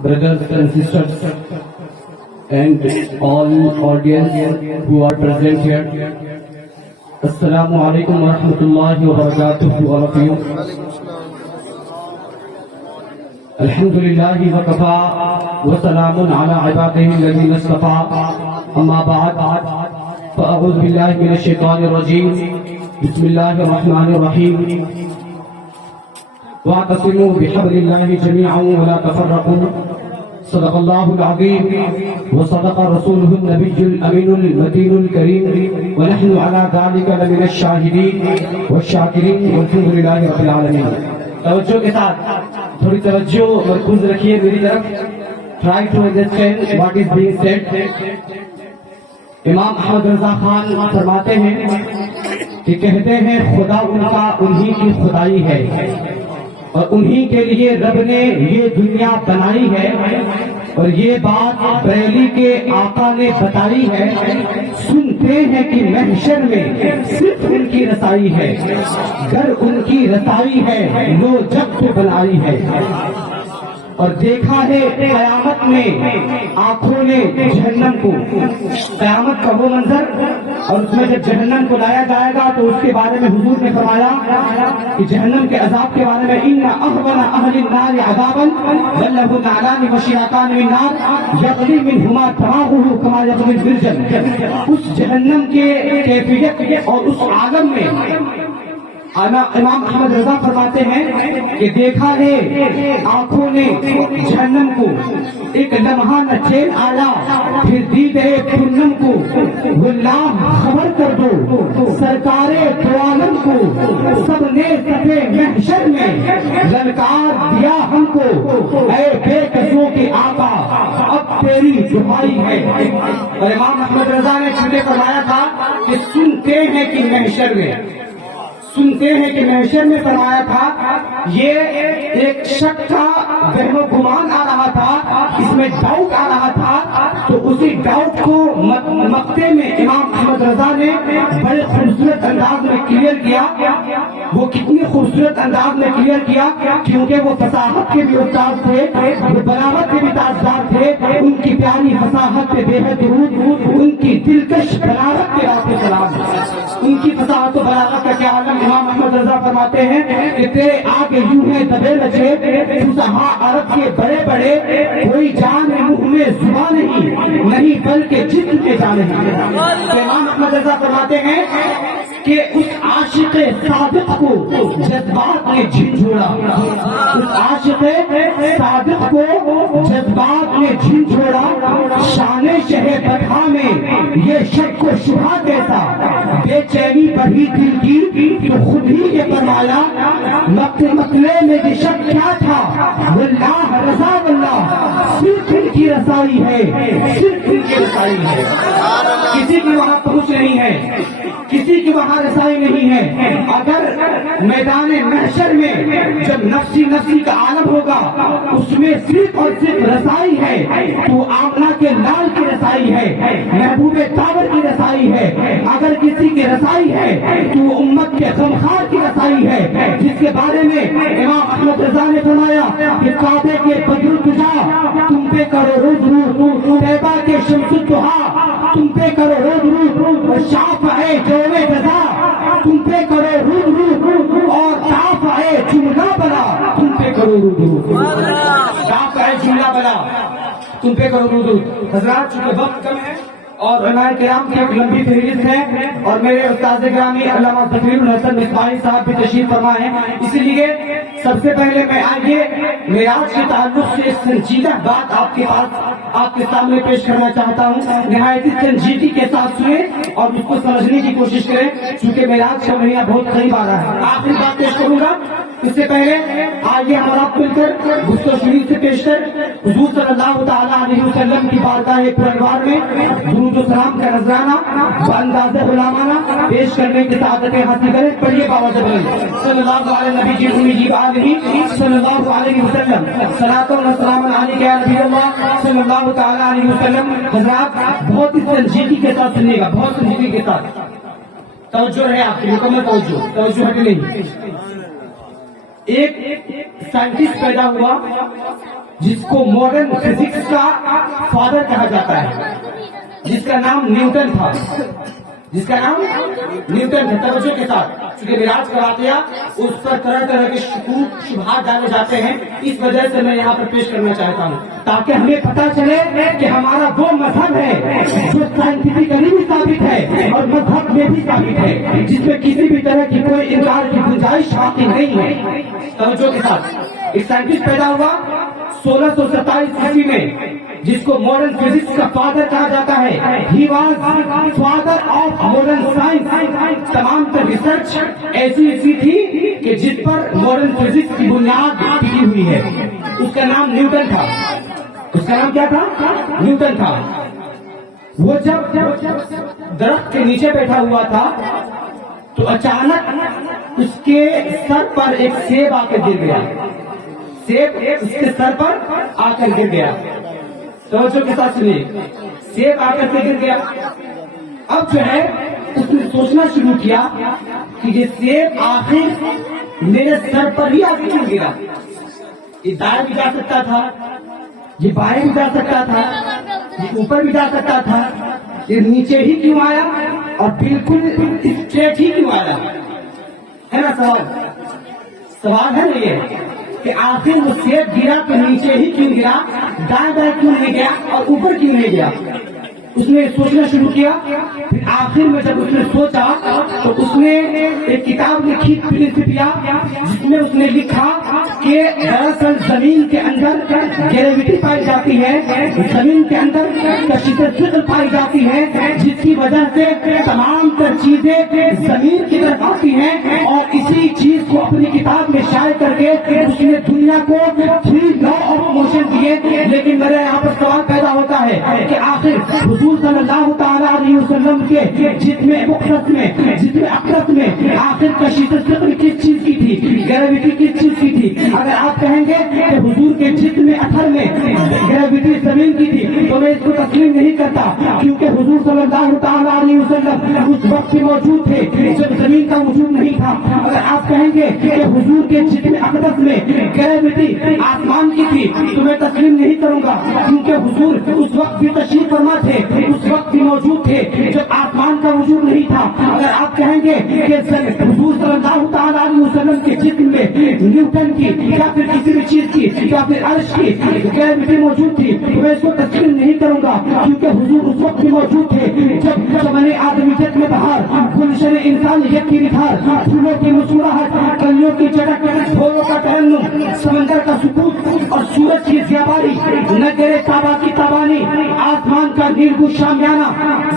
brothers and sisters, and all audience who are present here. Assalamu alaikum wa rahmatullahi wa barakatuh to all of you. Alhamdulillahi wa kafa wa salamun ala ibadihi alladhina istafa. Amma ba'd. فأعوذ بالله من الشيطان الرجيم. بسم الله الرحمن الرحيم. واعتصموا بحبل الله جميعا ولا تفرقوا. صدق الله العظيم وصدق رسوله النبي الأمين المتين الكريم ونحن على ذلك لمن الشاهدين والشاكرين والحمد لله رب العالمين. توجہ کے ساتھ تھوڑی توجہ مرکوز رکھیے میری طرف. Try to understand what is being said. امام احمد رضا خان فرماتے ہیں کہ کہتے ہیں خدا ان کا انہی کی خدائی ہے اور انہی کے لیے رب نے یہ دنیا بنائی ہے اور یہ بات بریلی کے آقا نے بتائی ہے. سنتے ہیں کہ محشر میں صرف ان کی رسائی ہے, گر ان کی رسائی ہے لو جگ تو بنائی ہے. اور دیکھا ہے قیامت میں آنکھوں نے جہنم کو, قیامت کا وہ منظر, اور اس میں جب جہنم کو لایا جائے گا تو اس کے بارے میں حضور نے فرمایا کہ جہنم کے عذاب کے بارے میں ان احون اہل النار عذابا لله نعلان وشیاطان من نار یغلی منهما دماغه كما یغلی البرجل. اس جہنم کے کیفیت اور اس عالم میں امام احمد رضا فرماتے ہیں کہ دیکھا ہے آنکھوں نے جہنم کو, ایک لمحہ نہ چین آیا, پھر دی گئے پھرنم کو غلام خبر کر دو سرکار دو عالم کو. سب نے صفے محشر میں للکار دیا ہم کو, اے بے کسوں کے آقا اب تیری دعائی ہے. اور امام احمد رضا نے چھوٹے فرمایا تھا کہ سنتے ہیں کہ محشر میں, سنتے ہیں کہ محشر میں فرمایا تھا یہ ایک شک کا وہم و گمان آ رہا تھا, اس میں ڈاؤٹ آ رہا تھا. تو اسی ڈاؤٹ کو مقطع میں امام احمد رضا نے بڑے خوبصورت انداز میں کلیئر کیا. وہ کتنی خوبصورت انداز میں کلیئر کیا کیونکہ وہ فصاحت کے بھی استاد تھے, وہ بلاغت کے بھی تاجدار تھے. ان کی پیاری فصاحت پہ بے حد درود, ان کی دلکش بلاغت پہ آپ سلام. ان کی فصاحت و بلاغت کا کیا عالم. امام احمد رضا فرماتے ہیں کہ تیرے آگے یوں ہے دبے لچے فصحاء عرب کے بڑے بڑے, کوئی جان منہ میں زبان نہیں بلکہ جسم کے جانے ہیں. امام احمد رضا فرماتے ہیں کہ اس عاشق صادق کو جذبات نے جھنجھوڑا, اس عاشق صادق کو جذبات نے جھنجھوڑا. شان شہ بطحا میں یہ شک و شبہ کیسا, بے چینی بڑھی دل کی تو خود ہی یہ فرمایا مطلع میں یہ شک کیا تھا, واللہ رضا واللہ صرف ان کی رسائی ہے, صرف ان کی رسائی ہے. کسی کی وہاں پہنچ نہیں ہے, کسی کی وہاں رسائی نہیں ہے. اگر میدان محشر میں جب نفسی نفسی کا عالم ہوگا اس میں صرف اور صرف رسائی ہے تو آمنہ کے لال کی رسائی ہے, محبوب تاور کی رسائی ہے. اگر کسی کی رسائی ہے تو امت کے غمخوار کی رسائی ہے, جس کے بارے میں امام احمد رضا نے فرمایا کہ کعبے کے بدر تجا تم پہ کرو روز روز, طیبہ کے شمس الضحا تم پہ کرو روز روز, شافع جوڑے جزا تم پہ کرو روز روز, اور شافع جملہ بلا تم پہ کرو روز روز, شافع جملہ بلا تم پہ کرو روز روز. حضرات چونکہ وقت کم ہے اور علماء کرام کی ایک لمبی فہرست ہے اور میرے استاد گرامی علامہ ظفیر الحسن مصباحی صاحب بھی تشریف فرما ہے, اسی لیے سب سے پہلے میں آئیے معراج کے تعلق سے سنجیدہ بات آپ کے پاس آپ کے سامنے پیش کرنا چاہتا ہوں. نہایت سنجیدگی کے ساتھ سنیں اور اس کو سمجھنے کی کوشش کریں چونکہ معراج کا مہینہ بہت قریب آ رہا ہے. آخری بات پیش کروں گا, اس سے پہلے آئیے ہمارا مل کر گفتگو شریف سے پیش کر حضور صلی اللہ تعالیٰ علیہ وسلم کی بارگاہ پروار میں درود و سلام کا نذرانہ بانداز غلامانہ پیش کرنے کی سعادت حاصل کریں. پڑھیے بابا جبل صلی اللہ علیہ نبی جی امی جی آلہ صلی اللہ علیہ وسلم, صلاۃ و سلام علیک یا نبی اللہ صلی اللہ تعالیٰ علیہ وسلم. حضرات بہت ہی سنجیدگی کے ساتھ سنیے گا, بہت سنجیدگی کے ساتھ توجہ ہے آپ کی, مکمل توجہ ہٹے نہیں. ایک سائنٹسٹ پیدا ہوا جس کو ماڈرن فزکس کا فادر کہا جاتا ہے، جس کا نام نیوٹن تھا، جس کا نام نیوٹن ہے۔ توجہ کے ساتھ، چونکہ معراج کا واقعہ اس پر طرح طرح کے شکوک شبہات ڈالے جاتے ہیں، اس وجہ سے میں یہاں پر پیش کرنا چاہتا ہوں تاکہ ہمیں پتہ چلے کہ ہمارا وہ مذہب ہے جو سائنٹیفکلی بھی ثابت ہے اور مذہب میں بھی ثابت ہے، جس میں کسی بھی طرح کی کوئی انکار کی گنجائش باقی نہیں ہے۔ توجہ کے ساتھ، ایک سائنٹسٹ پیدا ہوا 1627 عیسوی میں، جس کو ماڈرن فزکس کا فادر کہا جاتا ہے۔ He was father of modern science. تمام تر ریسرچ ایسی تھی کہ جس پر ماڈرن فزکس کی بنیاد ٹکی ہوئی ہے۔ اس کا نام نیوٹن تھا۔ اس کا نام کیا تھا؟ نیوٹن تھا۔ وہ جب درخت کے نیچے بیٹھا ہوا تھا تو اچانک اس کے سر پر ایک سیب آ کر گر گیا۔ سیب اس کے سر پر آ کر گر گیا۔ توجہ کے ساتھ سنیے، سیب آ کر کے گر گیا۔ اب جو ہے اس نے سوچنا شروع کیا کہ یہ سیب آخر میرے سر پر ہی آ کے کیوں گرا؟ یہ دائیں بھی جا سکتا تھا، یہ بائیں بھی جا سکتا تھا، یہ اوپر بھی جا سکتا تھا، یہ نیچے ہی کیوں آیا اور بالکل اسٹریٹ ہی کیوں آیا؟ ہے نا سوال ہے نا یہ کہ آخر وہ سیب گرا تو نیچے ہی کیوں گرا، دائیں بائیں کیوں نہیں گیا اور اوپر کیوں نہیں گیا؟ اس نے سوچنا شروع کیا۔ پھر آخر میں جب اس نے سوچا تو اس نے ایک کتاب لکھی پرنسپیا، جس میں اس نے لکھا کہ دراصل زمین کے اندر گریویٹی پائی جاتی ہے، زمین کے اندر کشش ثقل پائی جاتی ہے، جس کی وجہ سے تمام تر چیزیں زمین کی طرف آتی ہیں، اور اسی چیز کو اپنی کتاب میں شائع کر کے اس نے دنیا کو 3 لا آف موشن دیے۔ لیکن میرے یہاں پر سوال پیدا ہوتا ہے کہ آخر حضور صلی اللہ تعالیٰ علیہ وسلم کے جسم اقدس میں آخر کشش ثقل کس چیز کی تھی، گریویٹی کس چیز کی تھی؟ اگر آپ کہیں گے کہ حضور کے جسم اثر میں گریویٹی زمین کی تھی تو میں اس کو تسلیم نہیں کرتا، کیونکہ حضور صلی اللہ تعالیٰ علیہ وسلم اس وقت موجود تھے جب زمین کا وجود نہیں تھا۔ اگر آپ کہیں گے کہ حضور کے جسم اقدس میں گریویٹی آسمان کی تھی تو میں تسلیم نہیں کروں گا، کیونکہ حضور اس وقت بھی تشریف فرما تھے، اس وقت بھی موجود تھے جب آسمان کا وجود نہیں تھا۔ اگر آپ کہیں گے کہ حضور صلی اللہ تعالیٰ علیہ وسلم کے جسم میں نیوٹن کی یا پھر کسی بھی چیز کی یا پھر عرش کی گریویٹی موجود تھی تو میں اس کو تسلیم نہیں کروں گا، کیونکہ حضور اس وقت بھی موجود تھے جب میں نے آدمیت میں بہار، گلشن انسانیت کی نکھار، پھولوں کی مسکراہٹ، کلیوں کی چٹک، بھوروں کا ترنم، سمندر کا سکوت اور سورج کی ضیاباری، نگرے کعبہ کی تابانی، آسمان کا نیلگو شامیانہ،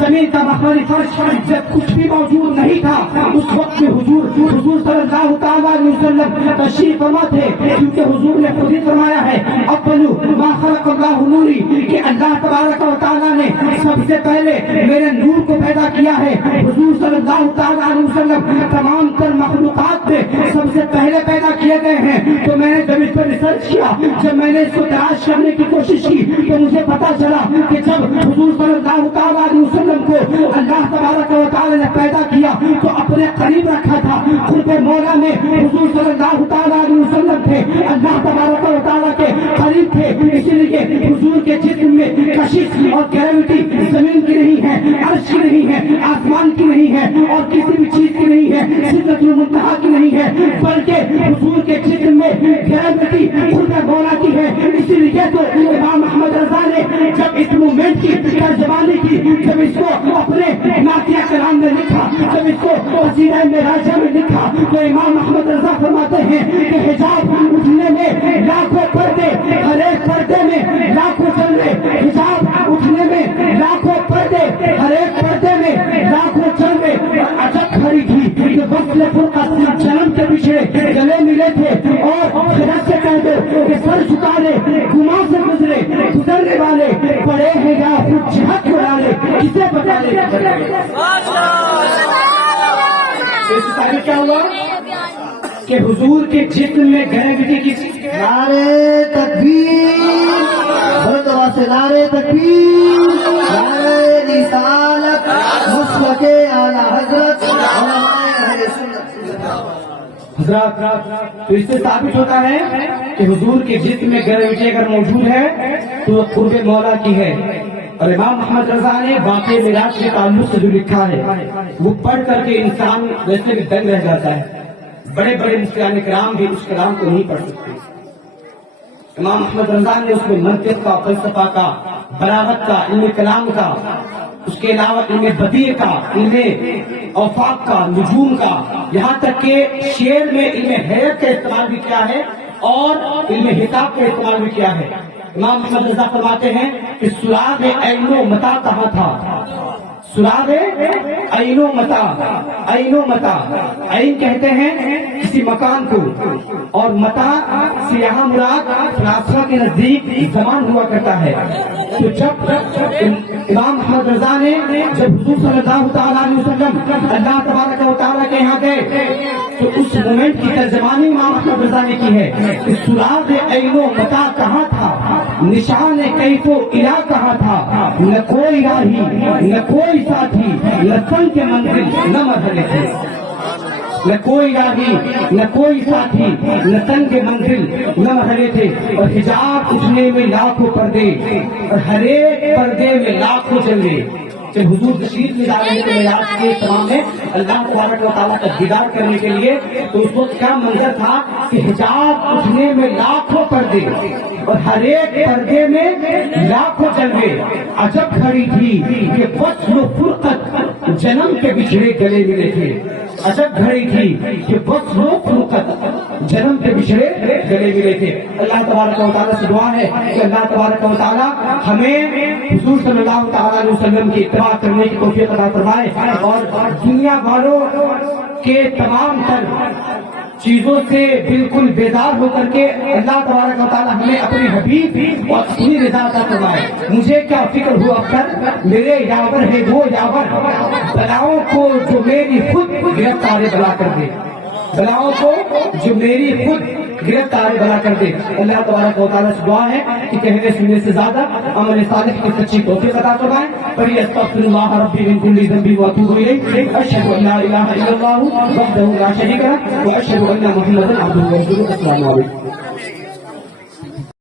زمین کا مخملی فرش، جب کچھ بھی موجود نہیں تھا اس وقت میں حضور صلی اللہ تعالیٰ علیہ وسلم تشریف فرما تھے، کیونکہ حضور نے خود ہی فرمایا ہے اولو ما خلق اللہ نوری، کہ اللہ تبارک و تعالیٰ نے سب سے پہلے میرے نور کو پیدا کیا ہے۔ حضور صلی اللہ تعالیٰ علیہ وسلم تمام تر مخلوقات میں سب سے پہلے پیدا کیے گئے ہیں۔ تو میں نے جب اس پر ریسرچ کیا، جب میں نے اس کو تلاش کرنے کی کوشش کی تو مجھے پتا چلا کہ جب حضور صلی اللہ تعالیٰ علیہ وسلم کو اللہ تبارک و تعالیٰ نے پیدا کیا تو اپنے قریب رکھا تھا، خود مولا میں حضور صلی اللہ تعالیٰ علیہ وسلم تھے، اللہ تبارک و تعالیٰ کے قریب تھے، اسی لیے حضور کے جسم میں کشش اور گریویٹی زمین کی نہیں ہے، عرش کی نہیں ہے، آسمان کی نہیں ہے اور کسی بھی چیز کی نہیں ہے، سدرۃ المنتہا کی نہیں ہے، بلکہ حضور کے جسم میں گریویٹی خود مولا کی ہے۔ اسی لیے تو امام احمد رضا نے جب اس موومنٹ کی ترجمانی کی، جب اس کو اپنے نعتیہ کلام میں لکھا، جب اس کو قصیدہ معراج میں لکھا تو امام احمد رضا فرماتے ہیں کہ حجاب اٹھنے میں لاکھوں پردے، ہر ایک پردے میں لاکھوں چلے، حجاب اٹھنے میں لاکھوں پردے، ہر ایک پردے میں لاکھوں چلے، اور عجب کھڑی تھی کہ وصل فرقہ جنم کے پیچھے گلے ملے تھے، اور خرد سے کہہ دو کہ سر جھکانے گما سے گزرنے والے پڑے ہیں یا خود جہت کو ڈالے، کسے بتا لے۔ اس سے کیا ہوا کہ حضور کے جسم میں گریویٹی کی نعرے تکبیر، بلند آواز سے نعرے تکبیر، نعرے رسالت، مسلک اعلی حضرت علماء اہل سنت۔ حضرات تو اس سے ثابت ہوتا ہے کہ حضور کے جسم میں گریویٹی اگر موجود ہے تو وہ قرب مولا کی ہے. اور امام محمد رضا نے واقعہ معراج کے تعلق سے جو لکھا ہے وہ پڑھ کر کے انسان ویسے بھی دنگ رہ جاتا ہے. بڑے بڑے مفتیان کرام بھی اس کلام کو نہیں پڑھ سکتے. امام محمد رضا نے اس میں منطق کا، فلسفہ کا، بلاغت کا، علم کلام کا، اس کے علاوہ علم بدیع کا، علم اوفاق کا، نجوم کا، یہاں تک کہ شعر میں علم حیرت کا استعمال بھی کیا ہے اور علم حساب کا استعمال بھی کیا ہے. امام محمد رضا فرماتے ہیں کہ سراغ عین و متا کہاں تھا؟ سراغ عین و متا، عین و متا، عین کہتے ہیں کسی مکان کو اور متا سے یہاں مراد فلاسفہ کے نزدیک زمان ہوا کرتا ہے. تو جب امام محمد رضا نے جب حضور صلی اللہ تعالیٰ علیہ وسلم اللہ تبارک و تعالیٰ کے یہاں گئے تو اس مومنٹ کی ترجمانی امام محمد رضا نے کی ہے کہ سراغ عین و متا کہاں تھا، نشان کیف و الہ کہاں تھا، نہ کوئی راہی نہ کوئی ساتھی، نہ تن کے منزل نہ مرحلے تھے. نہ کوئی راہی نہ کوئی ساتھی، نہ تن کے منزل نہ مرحلے تھے. اور حجاب اٹھنے میں لاکھوں پردے اور ہر ایک پردے میں لاکھوں جلوے. جب حضور تشریف لے جا رہے تھے معراج کے تمام میں اللہ تبارک و تعالیٰ کا دیدار کرنے کے لیے، تو اس وقت کیا منظر تھا کہ حجاب اٹھنے میں لاکھوں پردے اور ہر ایک پردے میں لاکھوں جلوے. عجب گھڑی تھی کہ وصل و فرقت جنم کے بچھڑے گلے ملے تھے. عجب گھڑی تھی کہ وصل و فرقت جنم کے بچھڑے گلے ملے تھے. اللہ تبارک و تعالیٰ سے دعا ہے کہ اللہ تبارک و تعالیٰ ہمیں حضور صلی اللہ تعالیٰ علیہ وسلم کی اتباع کرنے کی توفیق عطا فرمائے اور دنیا والوں کے تمام تر چیزوں سے بالکل بیدار ہو کر کے اللہ تبارک و تعالیٰ ہمیں اپنے حبیب اور اپنی رضا عطا فرمائے. مجھے کیا فکر ہوا کر میرے یاور ہے وہ یاور، بلاؤں کو جو میری خود گرفتار بلا کر دے، بلاؤں کو جو میری خود گرفتار بنا کر دے. اللہ تبارک و تعالیٰ سے دعا ہے کہ کہنے سننے سے زیادہ عمل صالح کی سچی توفیق عطا فرمائے. پڑھیے استغفر اللہ ربی من کل ذنب واتوب الیہ، اشہد ان لا الہ الا اللہ وحدہ لا شریک لہ واشہد ان محمدا عبدہ ورسولہ. السلام علیکم.